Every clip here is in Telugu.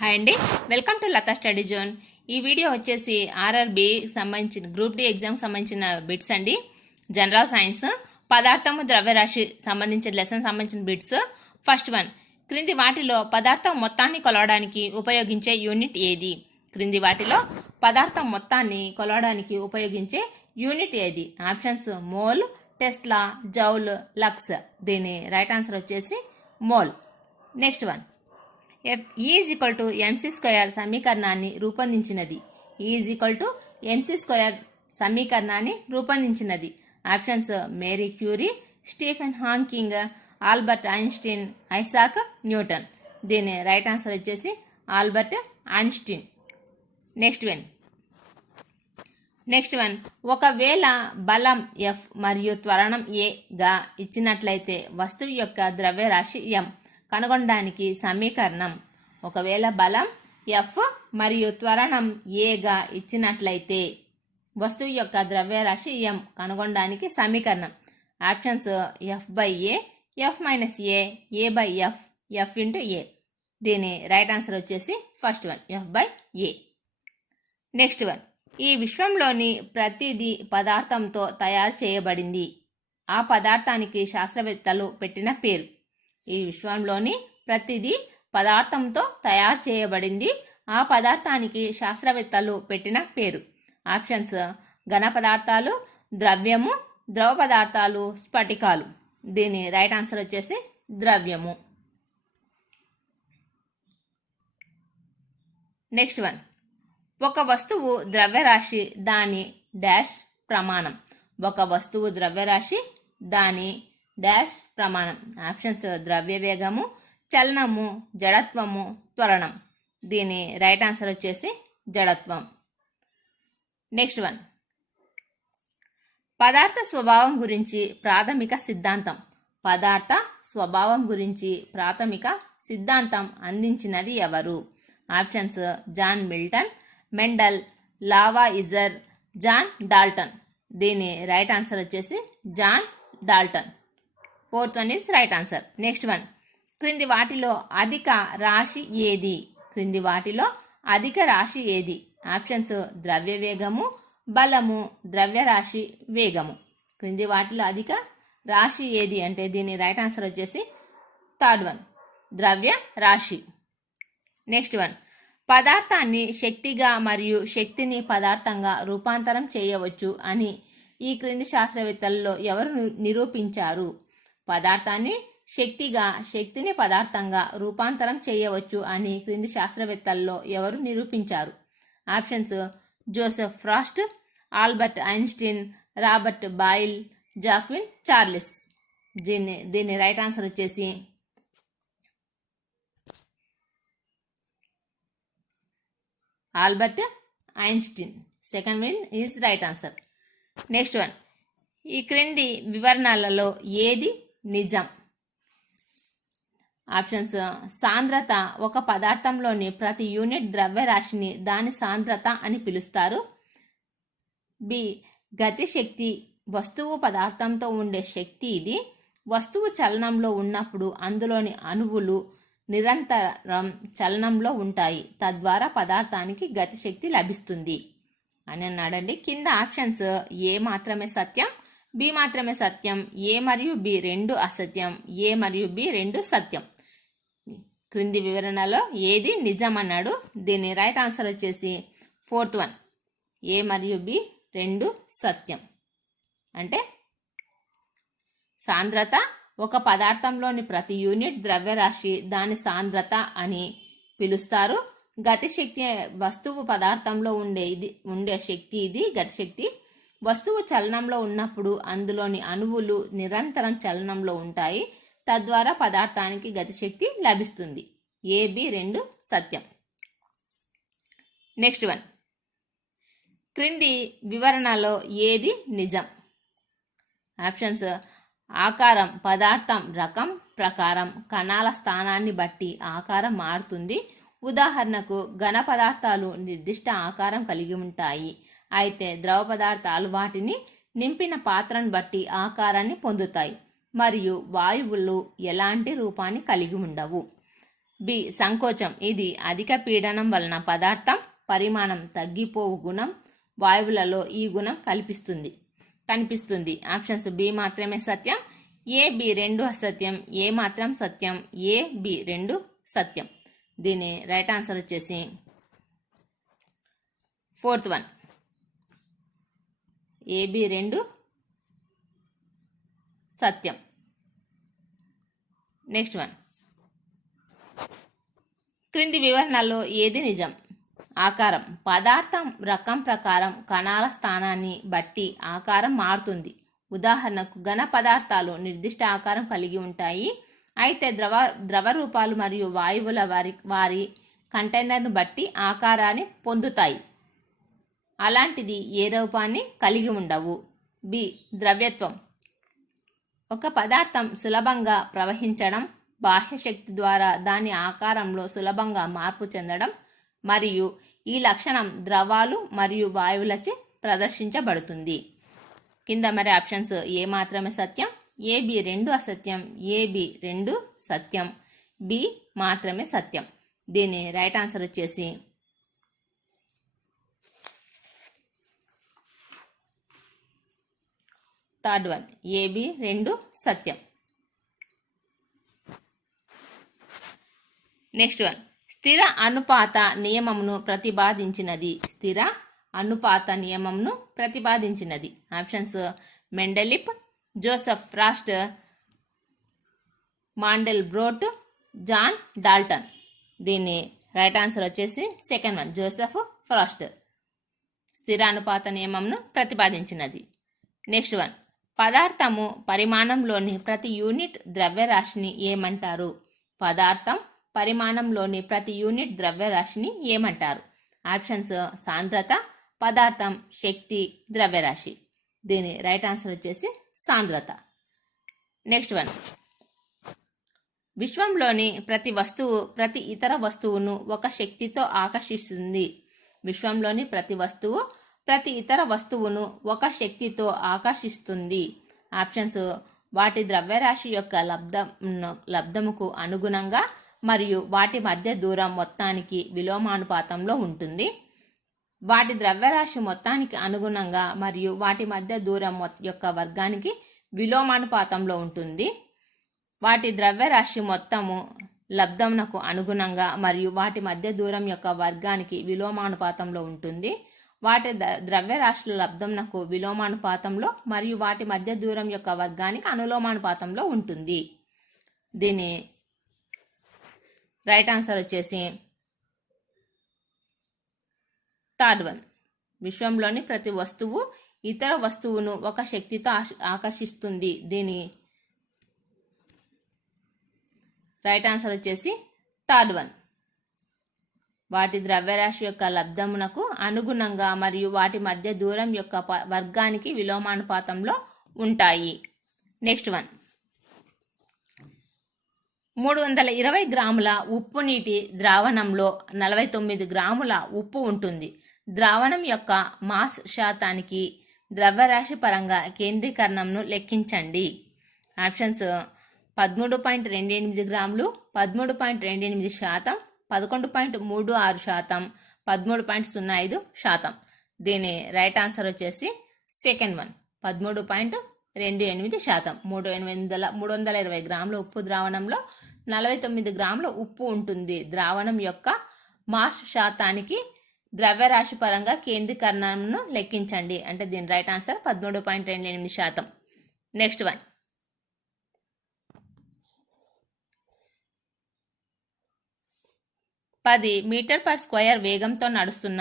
హాయ్ అండి. Welcome to Latha study zone. ఈ వీడియో వచ్చేసి ఆర్ఆర్బి సంబంధించిన గ్రూప్ డి ఎగ్జామ్ సంబంధించిన బిట్స్ అండి. జనరల్ సైన్స్ పదార్థము ద్రవ్యరాశి సంబంధించిన లెసన్ సంబంధించిన బిట్స్. ఫస్ట్ వన్ క్రింది వాటిలో పదార్థం మొత్తాన్ని కొలవడానికి ఉపయోగించే యూనిట్ ఏది? క్రింది వాటిలో పదార్థం మొత్తాన్ని కొలవడానికి ఉపయోగించే యూనిట్ ఏది? Options mole tesla joule lux. దీని రైట్ ఆన్సర్ వచ్చేసి mole. Next one F is equal to MC square సమీకరణాన్ని రూపొందించినది. Is equal to MC square సమీకరణాన్ని రూపొందించినది. Options Marie Curie Stephen Hawking Albert Einstein Isaac Newton దీని రైట్ ఆన్సర్ వచ్చేసి Albert Einstein next one next one ఒకవేళ బలం ఎఫ్ మరియు త్వరణం ఏగా ఇచ్చినట్లయితే వస్తువు యొక్క ద్రవ్యరాశి ఎం కనుగొనడానికి సమీకరణం. ఒకవేళ బలం ఎఫ్ మరియు త్వరణం ఏగా ఇచ్చినట్లయితే వస్తువు యొక్క ద్రవ్యరాశి ఎం కనుగొనడానికి సమీకరణం. Options F by A F minus A A by F F into A దీని రైట్ ఆన్సర్ వచ్చేసి first one F by A next one ఈ విశ్వంలోని ప్రతిదీ పదార్థంతో తయారు చేయబడింది. ఆ పదార్థానికి శాస్త్రవేత్తలు పెట్టిన పేరు. ఈ విశ్వంలోని ప్రతిదీ పదార్థంతో తయారు చేయబడింది. ఆ పదార్థానికి శాస్త్రవేత్తలు పెట్టిన పేరు. ఆప్షన్స్. ఘన పదార్థాలు ద్రవ్యము ద్రవ పదార్థాలు స్ఫటికాలు. దీని రైట్ ఆన్సర్ వచ్చేసి ద్రవ్యము. Next one. ఒక వస్తువు ద్రవ్యరాశి దాని డాష్ ప్రమాణం. ఒక వస్తువు ద్రవ్యరాశి దాని డాష్ ప్రమాణం. ఆప్షన్స్ ద్రవ్య వేగము చలనము జడత్వము త్వరణం. దీని రైట్ ఆన్సర్ వచ్చేసి జడత్వం. Next one. పదార్థ స్వభావం గురించి ప్రాథమిక సిద్ధాంతం. పదార్థ స్వభావం గురించి ప్రాథమిక సిద్ధాంతం అందించినది ఎవరు? Options John Milton Mendel Lavoisier John Dalton. దీని రైట్ ఆన్సర్ వచ్చేసి John Dalton. Fourth one is right answer. Next one. క్రింది వాటిలో అధిక రాశి ఏది? క్రింది వాటిలో అధిక రాశి ఏది? ఆప్షన్స్ ద్రవ్య వేగము బలము ద్రవ్యరాశి వేగము. క్రింది వాటిలో అధిక రాశి ఏది అంటే దీని రైట్ ఆన్సర్ వచ్చేసి థర్డ్ వన్. ద్రవ్య రాశి. Next one. పదార్థాన్ని శక్తిగా మరియు శక్తిని పదార్థంగా రూపాంతరం చేయవచ్చు అని ఈ క్రింది శాస్త్రవేత్తలలో ఎవరు ని- నిరూపించారు? పదార్థాన్ని శక్తిగా శక్తిని పదార్థంగా రూపాంతరం చేయవచ్చు అని క్రింది శాస్త్రవేత్తల్లో ఎవరు నిరూపించారు? Options Joseph Frost Albert Einstein Robert Boyle Jacques Charles. దీన్ని దీని రైట్ ఆన్సర్ వచ్చేసి Albert Einstein. Second one is right answer. Next one. ఈ క్రింది వివరణలలో ఏది నిజం. ఆప్షన్స్. సాంద్రత ఒక పదార్థంలోని ప్రతి యూనిట్ ద్రవ్యరాశిని దాని సాంద్రత అని పిలుస్తారు. బి. గతిశక్తి. వస్తువు పదార్థంతో ఉండే శక్తి ఇది. వస్తువు చలనంలో ఉన్నప్పుడు అందులోని అణువులు నిరంతరం చలనంలో ఉంటాయి. తద్వారా పదార్థానికి గతిశక్తి లభిస్తుంది. అని అన్నాడండి. కింద ఆప్షన్స్. ఏ మాత్రమే సత్యం. బి మాత్రమే సత్యం ఏ మరియు బి రెండు అసత్యం ఏ మరియు బి రెండు సత్యం. క్రింది వివరణలో ఏది నిజం అన్నాడు దీని రైట్ ఆన్సర్ వచ్చేసి ఫోర్త్ వన్. ఏ మరియు బి రెండు సత్యం. అంటే సాంద్రత ఒక పదార్థంలోని ప్రతి యూనిట్ ద్రవ్యరాశి దాని సాంద్రత అని పిలుస్తారు. గతిశక్తి వస్తువు పదార్థంలో ఉండే ఇది ఉండే శక్తి ఇది గతిశక్తి వస్తువు చలనంలో ఉన్నప్పుడు అందులోని అణువులు నిరంతరం చలనంలో ఉంటాయి. తద్వారా పదార్థానికి గతిశక్తి లభిస్తుంది. ఏబి రెండు సత్యం. Next one. క్రింది వివరణలో ఏది నిజం? ఆప్షన్స్. ఆకారం పదార్థం రకం ప్రకారం కణాల స్థానాన్ని బట్టి ఆకారం మారుతుంది. ఉదాహరణకు ఘన పదార్థాలు నిర్దిష్ట ఆకారం కలిగి ఉంటాయి. అయితే ద్రవ పదార్థాలు వాటిని నింపిన పాత్రను బట్టి ఆకారాన్ని పొందుతాయి. మరియు వాయువులు ఎలాంటి రూపాన్ని కలిగి ఉండవు. బి. సంకోచం. ఇది అధిక పీడనం వలన పదార్థం పరిమాణం తగ్గిపోవు గుణం వాయువులలో ఈ గుణం కల్పిస్తుంది. కనిపిస్తుంది. ఆప్షన్స్ బి మాత్రమే సత్యం. ఏ బి రెండు అసత్యం. ఏ మాత్రం సత్యం. ఏ బి రెండు సత్యం. దీని రైట్ ఆన్సర్ వచ్చేసి ఫోర్త్ వన్. ఏబి రెండు. సత్యం. Next one. క్రింది వివరణలో ఏది నిజం? ఆకారం. పదార్థం రకం ప్రకారం కణాల స్థానాన్ని బట్టి ఆకారం మారుతుంది. ఉదాహరణకు ఘన పదార్థాలు నిర్దిష్ట ఆకారం కలిగి ఉంటాయి. అయితే ద్రవ ద్రవ రూపాలు మరియు వాయువుల వారి వారి కంటైనర్ను బట్టి ఆకారాన్ని పొందుతాయి. అలాంటిది ఏ రూపాన్ని కలిగి ఉండవు. బి. ద్రవ్యత్వం. ఒక పదార్థం సులభంగా ప్రవహించడం బాహ్య శక్తి ద్వారా దాని ఆకారంలో సులభంగా మార్పు చెందడం మరియు ఈ లక్షణం ద్రవాలు మరియు వాయువులచే ప్రదర్శించబడుతుంది. కింద మరి ఆప్షన్స్ ఏ మాత్రమే సత్యం? ఏబి రెండు అసత్యం. ఏబి రెండు సత్యం. బి మాత్రమే సత్యం. దీని రైట్ ఆన్సర్ వచ్చేసి థర్డ్ వన్. ఏబి రెండు సత్యం. Next one. స్థిర అనుపాత నియమమును ప్రతిపాదించినది. స్థిర అనుపాత నియమంను ప్రతిపాదించినది. Options Mendeleev Joseph Frost Mandelbrot John Dalton. దీని రైట్ ఆన్సర్ వచ్చేసి సెకండ్ వన్. Joseph Frost. స్థిరానుపాత నియమంను ప్రతిపాదించినది. Next one. పదార్థము పరిమాణంలోని ప్రతి యూనిట్ ద్రవ్యరాశిని ఏమంటారు? పదార్థం పరిమాణంలోని ప్రతి యూనిట్ ద్రవ్యరాశిని ఏమంటారు? ఆప్షన్స్ సాంద్రత పదార్థం శక్తి ద్రవ్యరాశి. దీని రైట్ ఆన్సర్ వచ్చేసి సాంద్రత. Next one. విశ్వంలోని ప్రతి వస్తువు ప్రతి ఇతర వస్తువును ఒక శక్తితో ఆకర్షిస్తుంది. విశ్వంలోని ప్రతి వస్తువు ప్రతి ఇతర వస్తువును ఒక శక్తితో ఆకర్షిస్తుంది. ఆప్షన్స్ వాటి ద్రవ్యరాశి యొక్క లబ్ధం లబ్ధముకు అనుగుణంగా మరియు వాటి మధ్య దూరం మొత్తానికి విలోమానుపాతంలో ఉంటుంది. వాటి ద్రవ్యరాశి మొత్తానికి అనుగుణంగా మరియు వాటి మధ్య దూరం యొక్క వర్గానికి విలోమానుపాతంలో ఉంటుంది. వాటి ద్రవ్యరాశి మొత్తము లబ్ధమునకు అనుగుణంగా మరియు వాటి మధ్య దూరం యొక్క వర్గానికి విలోమానుపాతంలో ఉంటుంది. వాటి ద- ద్రవ్యరాశుల లబ్ధమునకు విలోమానుపాతంలో మరియు వాటి మధ్య దూరం యొక్క వర్గానికి అనులోమానుపాతంలో ఉంటుంది. దీని రైట్ ఆన్సర్ వచ్చేసి థర్డ్ వన్. విశ్వంలోని ప్రతి వస్తువు ఇతర వస్తువును ఒక శక్తితో ఆకర్షిస్తుంది. దీని రైట్ ఆన్సర్ వచ్చేసి థర్డ్ వన్. వాటి ద్రవ్యరాశి యొక్క లబ్ధమునకు అనుగుణంగా మరియు వాటి మధ్య దూరం యొక్క ప- వర్గానికి విలోమానుపాతంలో ఉంటాయి. నెక్స్ట్ వన్ మూడు వందల ఇరవై గ్రాముల ఉప్పు నీటి ద్రావణంలో నలభై తొమ్మిది గ్రాముల ఉప్పు ఉంటుంది. ద్రావణం యొక్క మాస్ శాతానికి ద్రవ్యరాశి పరంగా కేంద్రీకరణంను లెక్కించండి. ఆప్షన్స్ పదమూడు పాయింట్ రెండు ఎనిమిది గ్రాములు పదమూడు పాయింట్ రెండు ఎనిమిది శాతం పదకొండు పాయింట్ మూడు ఆరు శాతం పదమూడు పాయింట్ సున్నా ఐదు శాతం. దీని రైట్ ఆన్సర్ వచ్చేసి సెకండ్ వన్ పదమూడు పాయింట్ రెండు ఎనిమిది శాతం. మూడు ఎనిమిది వందల మూడు వందల ఇరవై గ్రాముల ఉప్పు ద్రావణంలో నలభై తొమ్మిది గ్రాముల ఉప్పు ఉంటుంది. ద్రావణం యొక్క మాస్ శాతానికి ద్రవ్యరాశి పరంగా కేంద్రీకరణను లెక్కించండి. అంటే దీని రైట్ ఆన్సర్ పదమూడు పాయింట్ రెండు ఎనిమిది శాతం. నెక్స్ట్ వన్ పది మీటర్ పర్ స్క్వేర్ వేగంతో నడుస్తున్న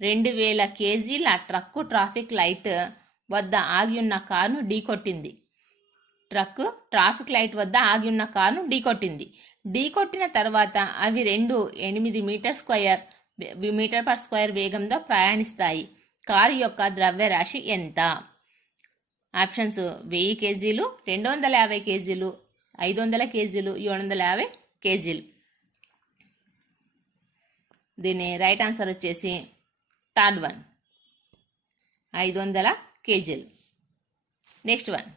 రెండు వేల కేజీల ట్రక్కు ట్రాఫిక్ లైట్ వద్ద ఆగి ఉన్న కారును ఢీకొట్టింది. ట్రక్ ట్రాఫిక్ లైట్ వద్ద ఆగి ఉన్న కారును ఢీకొట్టింది. ఢీకొట్టిన తర్వాత అవి రెండు ఎనిమిది metre square metre per square వేగంతో ప్రయాణిస్తాయి. కారు యొక్క ద్రవ్యరాశి ఎంత? ఆప్షన్స్ వెయ్యి కేజీలు రెండు వందల యాభై కేజీలు ఐదు వందల కేజీలు ఏడు వందల యాభై కేజీలు. దీని రైట్ ఆన్సర్ వచ్చేసి థర్డ్ వన్ ఐదు వందల కేజీలు. నెక్స్ట్ వన్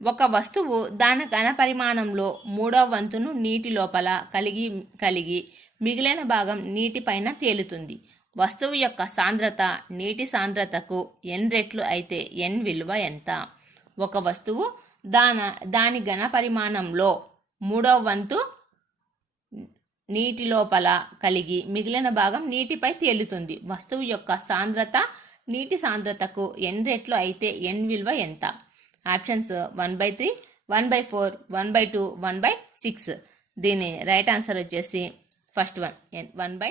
ఒక వస్తువు దాని ఘన పరిమాణంలో మూడవ వంతును నీటి లోపల కలిగి కలిగి మిగిలిన భాగం నీటిపైన తేలుతుంది. వస్తువు యొక్క సాంద్రత నీటి సాంద్రతకు ఎన్ రెట్లు అయితే ఎన్ విలువ ఎంత? ఒక వస్తువు దాన దాని ఘన పరిమాణంలో మూడవ వంతు నీటి లోపల కలిగి మిగిలిన భాగం నీటిపై తేలుతుంది. వస్తువు యొక్క సాంద్రత నీటి సాంద్రతకు ఎన్ రెట్లు అయితే ఎన్ విలువ ఎంత? Options one by three one by four one by two one by six దీని రైట్ ఆన్సర్ వచ్చేసి ఫస్ట్ వన్ వన్ బై